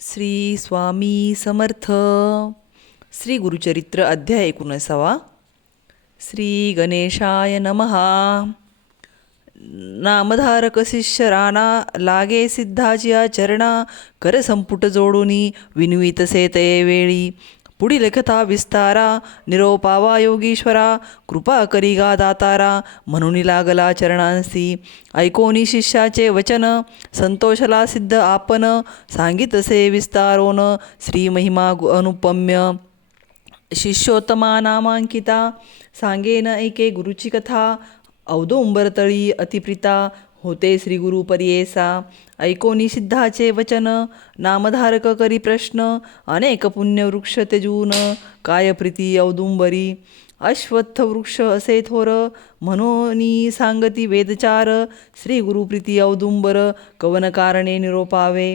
श्री स्वामी समर्थ. श्री गुरुचरित्र अध्याय एकोणसावा. श्री गणेशाय नमहा नामधारक शिष्य राणा लागे सिद्धाजिया चरणा कर संपुट जोडुनी विनवितसे ते वेळी. पुढील कथा विस्तारा निरोपावा योगीश्वरा कृपा करी गा दातारा म्हणून लागला चरणांसी ऐकोनी शिष्याचे वचन संतोषला सिद्ध आपण सांगितसे विस्तारोन श्रीमहिमा गु- अनुपम्य शिष्योत्तमा नामांकिता सांगेन ऐके गुरुची कथा औदुंबरतळी अतिप्रिता होते श्री गुरु परियेसा ऐकोनी सिद्धाचे वचन नामधारक करी प्रश्न अनेक पुण्यवृक्ष तेजून काय प्रीती औदुंबरी अश्वत्थ वृक्ष असे थोर मनोनी सांगती वेदचार श्री गुरुप्रीती औदुंबर कवन कारणे निरोपावे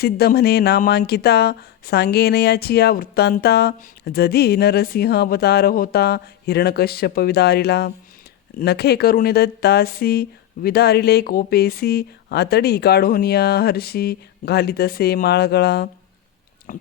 सिद्ध म्हणे नामांकिता सांगेन याची या वृत्तांता जदी नरसिंह अवतार होता हिरणकश्यप विदारिला नखे करुणे दत्तासी विदारिले कोपेसी आतडी काढोनिया हर्षी घालीतसे माळगळा.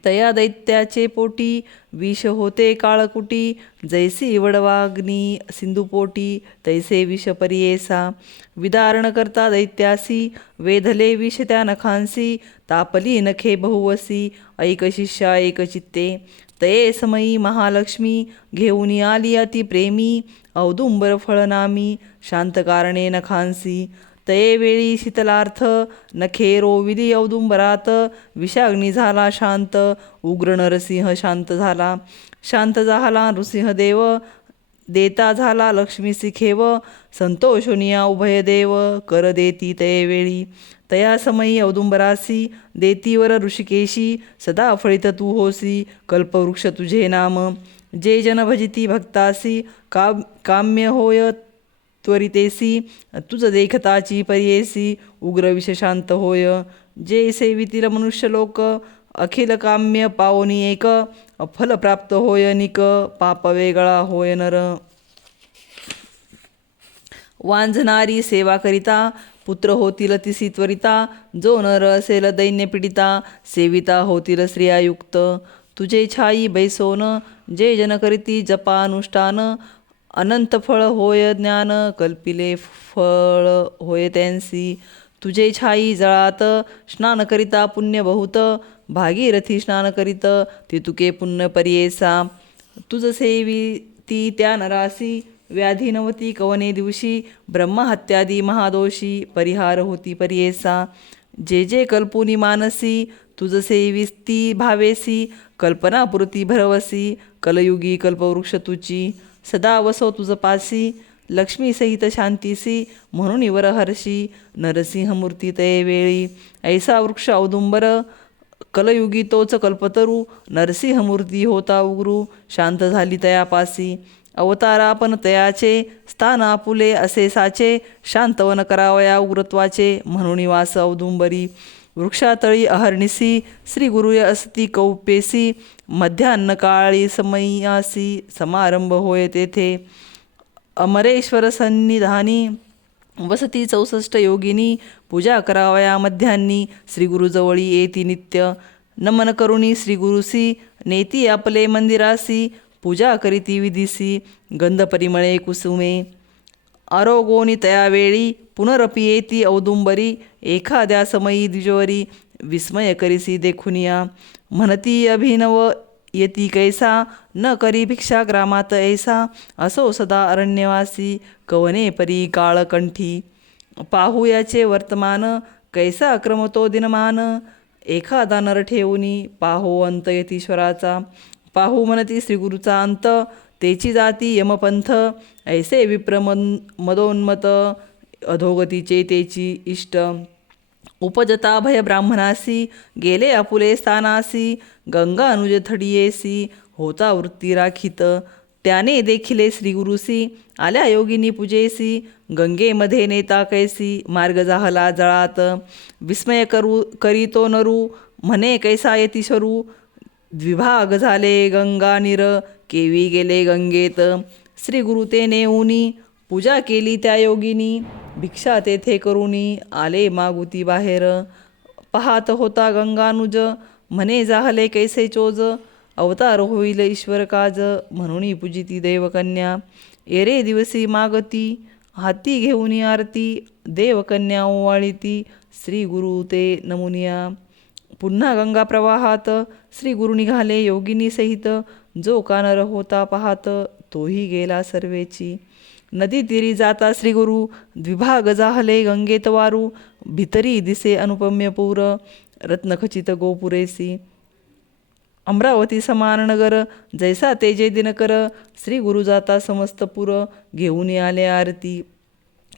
तया दैत्याचे पोटी विष होते काळकुटी जैसी वडवाग्नी सिंधुपोटी तैसे विष परियेसा. विदारण करता दैत्यासी वेधले विष त्या नखांसी तापली नखे बहुवसी ऐक शिष्या ऐक चित्ते तये समयी महालक्ष्मी घेऊन आली अति प्रेमी औदुंबर फळनामी शांतकारणे नखांसी. तये वेळी शीतलार्थ नखे रोविली औदुंबरात विषाग्नी झाला शांत उग्र नरसिंह शांत झाला. शांत झाला नृसिंहदेव देता झाला लक्ष्मी सिखेव संतोषुनिया उभय देव कर देती तये वेळी. तया समयी औदुंबरासी देतीवर ऋषिकेशी सदा फळित तू होसी कल्पवृक्ष तुझे नाम. जे जन भजिती भक्तासी काम काम्य होय त्वरितेसी तुझ देखताची परियेसी उग्र विशेषांत होय. जे सेवितील मनुष्य लोक अखिल काम्य पावनी एक फल प्राप्त होय निक पाप वेगळा होय नर. वांझणारी सेवा करिता पुत्र होतील तिसी त्वरिता जो नर असेल दैन्य पीडिता सेविता होतील स्त्रियायुक्त तुझे छाई बैसोन जे जन करीती जपानुष्ठान अनंत फळ होय ज्ञान कल्पिले फळ होय त्यांसी. तुझे छाई जळात स्नान करिता पुण्य बहुत भागीरथी स्नान करीत तितुके पुण्य परियेसा. तुझ सेवी ती त्या नरासी व्याधीनवती कवने दिवशी ब्रह्महत्यादी महादोषी परिहार होती परियेसा जे जे कल्पुनी मानसी तुझसे सेविस्ती भावेसी कल्पनापुरती भरवसी कलयुगी कल्पवृक्ष तुची सदा वसो तुझ पासी लक्ष्मी सहित शांतीसी म्हणून इवर हर्षी नरसिंहमूर्ती तये वेळी ऐसा वृक्ष औदुंबर कलयुगी तोच कल्पतरू नरसिंहमूर्ती होता उगरू शांत झाली तयापासी अवतारापण तयाचे स्थान आपुले असे साचे शांतवन करावया उग्रत्वाचे म्हणून वास औदुंबरी. वृक्षातळी अहर्निसी श्री गुरुय असती कौपेसी मध्यान्न काळी समयासी समारंभ होय तेथे. अमरेश्वर सन्निधानी वसती चौसष्ट योगिनी पूजा करावया मध्यान्नी श्री गुरुजवळी येती नित्य. नमन करुणी श्री गुरुसी नेती आपले मंदिरासी पूजा करीती विदिसी गंध परिमळे कुसुमे आरोगोनी तयावेळी पुनरपि येती औदुंबरी एखाद्या समयी द्विजवरी विस्मय करीसी देखुनिया म्हणती अभिनव येती कैसा न करी भिक्षा ग्रामात ऐसा असो सदा अरण्यवासी कवने परी काळकंठी पाहू याचे वर्तमान कैसा क्रमतो दिनमान एखादा नर ठेवूनी पाहो अंत यतीश्वराचा पाहू म्हणती श्रीगुरूचा अंत. तेची जाती यमपंथ. ऐसे विप्रमन मदोन्मत अधोगतीचे तेची इष्ट. उपजता भय ब्राह्मणासी गेले अपुले स्थानासी गंगा अनुज थडियेसी होता वृत्ती राखीत. त्याने देखिले श्रीगुरुसी आल्या योगिनी पूजेसी गंगेमध्ये नेता कैसी मार्ग जाहला जळात. विस्मय करू करीतो नरू म्हणे कैसा येतीश्वरू द्विभाग झाले गंगा निर केवी गेले गंगेत. श्री गुरु ते नेऊनी पूजा केली त्या योगिनी. भिक्षा तेथे करुणी आले मागुती बाहेर. पाहत होता गंगानुज म्हणे जाहले कैसे चोज. अवतार होईल ईश्वर काज म्हणून पूजिती देवकन्या. एरे दिवसी मागती हाती घेऊन आरती देवकन्या ओवाळीती. श्री गुरु ते नमुनिया. पुन्हा गंगा प्रवाहात श्री गुरु निघाले योगिनी सहित. जो कानर होता पाहात तोही गेला सर्वेची. नदी तिरी जाता श्रीगुरु द्विभा द्विभाग जाहले गंगेत वारू. भितरी दिसे अनुपम्य पूर रत्नखचित गोपुरेसी. अमरावती समान नगर जैसा तेजे दिनकर. श्री गुरु जाता समस्त पुर घेऊन आले आरती.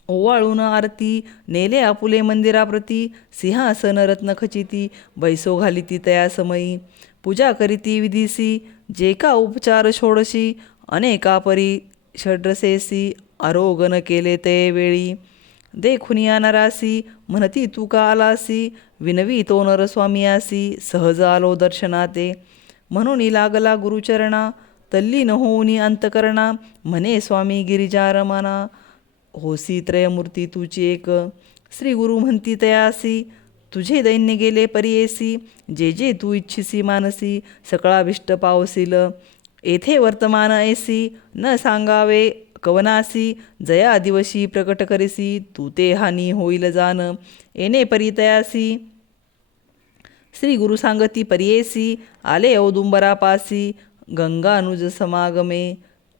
ओवाळून आरती नेले आपुले मंदिराप्रती सिंहासन रत्नखचिती बैसो घालिती तया समयी. पूजा करीती विधीसी जे का उपचार षोडशी अनेका परी षड्रसेसी आरोगन केले ते वेळी. देखुनिया नरासी म्हणती तू का आलासी विनवी तो नरस्वामियासी सहज आलो दर्शनाते. म्हणून लागला गुरुचरणा तल्लीन होऊनी अंतकरणा म्हणे स्वामी गिरिजारमाना. होसी त्रयमूर्ती तुची एक. श्री गुरु म्हणती तयासी तुझे दैन्य गेले परियेसी जे जे तू इच्छिसी मानसी सकळाभिष्ट पावसील. येथे वर्तमान ऐसी न सांगावे कवनासी जया दिवशी प्रकट करीसी तू ते हानी होईल जान. येणे परितयासी श्री गुरु सांगती परियेसी आले औदुंबरापासी गंगानुज समागमे.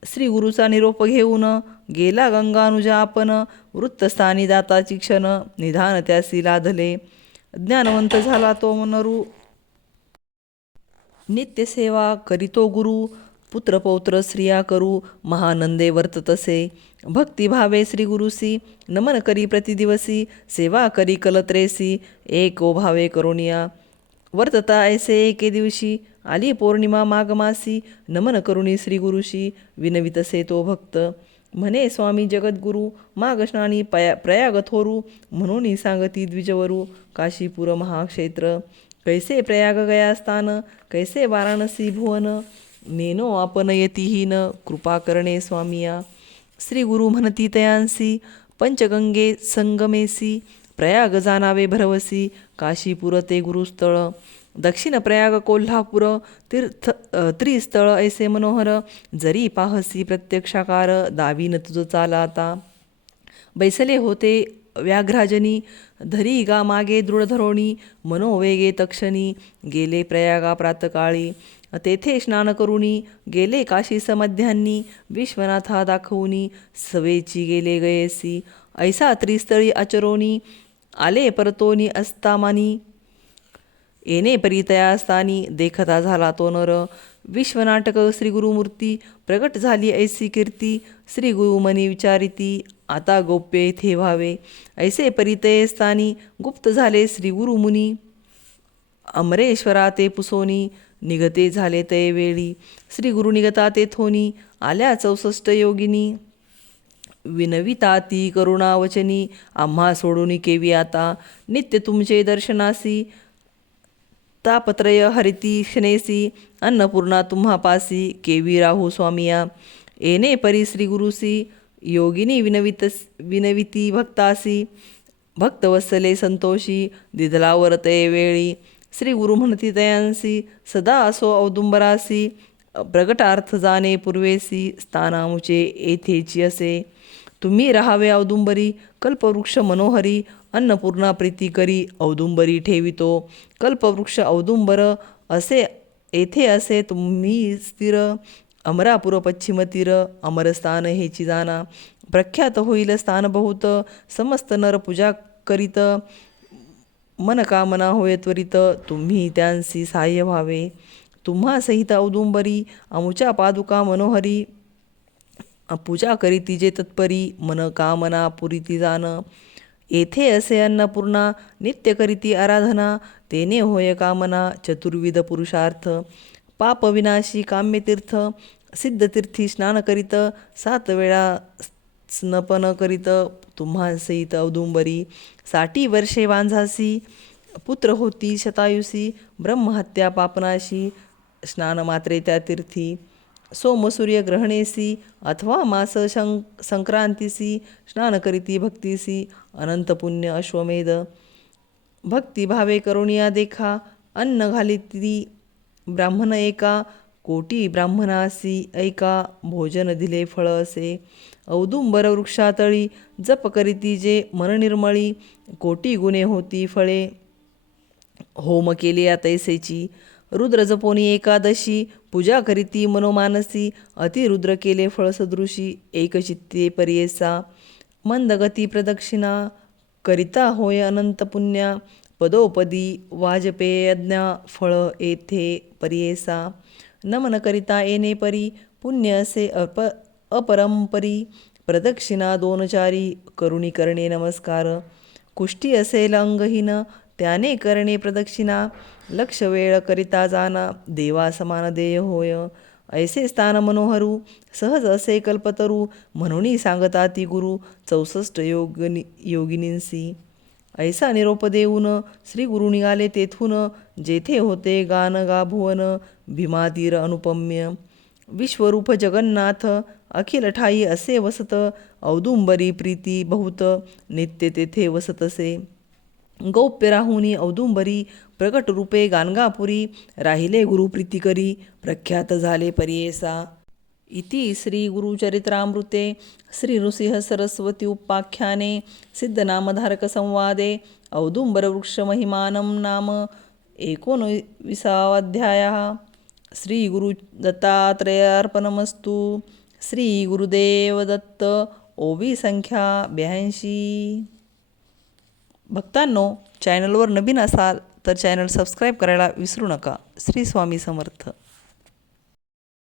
श्री गुरुचा निरोप घेऊन गेला गंगानुजा आपण वृत्तस्थानी दाताची क्षण निधान त्यासी लाधले ज्ञानवंत झाला तो मनरू. नित्यसेवा करीतो गुरु पुत्रपौत्र स्त्रिया करू महानंदे वर्ततसे भक्तिभावे श्री गुरुसी नमन करी प्रतिदिवसी सेवा करी कलत्रेसी एको भावे करुणिया. वर्तता ऐसे एके दिवशी आली पौर्णिमा मागमासी नमन करुणी श्री गुरुशी विनवितसे तो भक्त. म्हणे स्वामी जगद्गुरु माघ पया प्रयाग थोरू म्हणून सांगती द्विजवरू काशीपुर महाक्षेत्र. कैसे प्रयाग गया स्थान कैसे वाराणसी भुवन नेनो आपण यतीहीन कृपा करणे स्वामिया. श्री गुरु म्हणती तयांसी पंचगंगे संगमेसी प्रयाग जानावे भरवसी काशीपुर ते गुरुस्थळ. दक्षिण प्रयाग कोल्हापूर तीर्थ त्रिस्थळ ऐसे मनोहर जरी पाहसी प्रत्यक्षाकार दावीन तुझ चाला आता. बैसले होते व्याघ्राजनी धरी गा मागे दृढधरोणी मनोवेगे तक्षणी गेले प्रयागा प्रातकाळी. तेथे स्नान करुणी गेले काशी समध्यांनी विश्वनाथा दाखवुनी सवेची गेले गयेसी. ऐसा त्रिस्थळी आचरोनी आले परतोनी अस्तामानी. येणे परितया स्थानी देखता झाला तो नर. विश्वनाटक श्री गुरुमूर्ती प्रगट झाली ऐसी कीर्ती. श्री गुरुमनी विचारिती आता गोप्य येथे व्हावे. ऐसे परितये स्थानी गुप्त झाले श्री गुरुमुनी अमरेश्वरा ते पुसोनी निगते झाले ते वेळी. श्री गुरु निगता ते थोनी आल्या चौसष्ट योगिनी. विनविता ती करुणावचनी आम्हा सोडून केवी आता. नित्य तुमचे दर्शनासी तापत्रय हरिती क्षणेसी अन्नपूर्णा तुम्हापासी केवी राहू स्वामिया। येणे परी श्री गुरुसी योगिनी विनवित विनविती भक्तासी। भक्तवत्सले संतोषी दिदलावरते वेळी। श्री गुरु म्हणती तयांसी सदा असो औदुंबरासी प्रगटार्थ जाणे पूर्वेसी स्थानामुचे येथेची असे। तुम्ही राहावे औदुंबरी कल्पवृक्ष मनोहरी अन्नपूर्णा प्रीती करी औदुंबरी ठेवितो. कल्पवृक्ष औदुंबर असे येथे असे तुम्ही स्थिर. अमरापुर पश्चिम तीर अमरस्थान हेची जाना प्रख्यात होईल स्थान बहुत समस्त नर पूजा करीत. मनकामना होय त्वरित तुम्ही त्यांसी सहाय्य व्हावे. तुम्हा सहित औदुंबरी अमुच्या पादुका मनोहरी. पूजा करीती जे तत्परी मनकामना पुरीती जाणं. येथे असे अन्नपूर्णा नित्यकरीती आराधना तेने होय कामना चतुर्विध पुरुषार्थ पापविनाशी काम्यतीर्थ सिद्धतीर्थी स्नान करीत सात वेळा स्नपन करीत तुम्हासहित औदुंबरी साठी वर्षे वांझासी पुत्र होती शतायुसी ब्रह्महत्या पापनाशी स्नान मात्रे त्या तीर्थी सोमसूर्य ग्रहणेसी अथवा मास शं संक्रांतीसी स्नान करीती भक्तीसी अनंत पुण्य अश्वमेध। भक्तिभावे करुणिया देखा अन्न घालिती ब्राह्मण एका कोटी ब्राह्मणासी ऐका भोजन दिले फळ असे। औदुंबर वृक्षातळी जप करीती जे मननिर्मळी कोटी गुणे होती फळे। होम केले या तैसेची रुद्रजपोनी एकादशी पूजा करीती मनोमानसी अतिरुद्र केले फळसदृशी एकचित्ते पर्येसा मंदगती प्रदक्षिणा करिता होय अनंत पुण्या पदोपदी वाजपेयज्ञा फळ येथे पर्येसा नमन करिता येणे परी पुण्य असे अप अपरंपरी प्रदक्षिणा दोनचारी करुणी करणे नमस्कार कुष्टी असेल अंगहीन त्याने करणे प्रदक्षिणा लक्ष वेळ करिता जाना देवा समान देय होय. ऐसे स्थान मनोहरू सहज असे कल्पतरू म्हणूनही सांगता ती गुरु चौसष्ट योगिनी योगिनींसी. ऐसा निरोप देऊन श्री गुरु निघाले तेथून जेथे होते गान गाभुवन भीमातीर अनुपम्य. विश्वरूप जगन्नाथ अखिल ठाई असे वसत औदुंबरी प्रीती बहुत नित्य तेथे वसतसे. गौप्य राहुनी औदुंबरी प्रकट रूपे गाणगापुरी राहिले गुरुप्रीतिकरी प्रख्यात झाले पर्येसा. इति श्री गुरुचरित्रामृते श्री नृसिंह सरस्वती उपाख्याने सिद्धनामधारक संवादे नाम एकोनविसावाध्यायः श्री दत्तात्रयार्पणमस्तु. श्री गुरुदेव दत्त ओवी संख्या ब्याऐंशी. भक्तांनो चॅनलवर नवीन असाल तर चॅनल सबस्क्राईब करायला विसरू नका. श्री स्वामी समर्थ.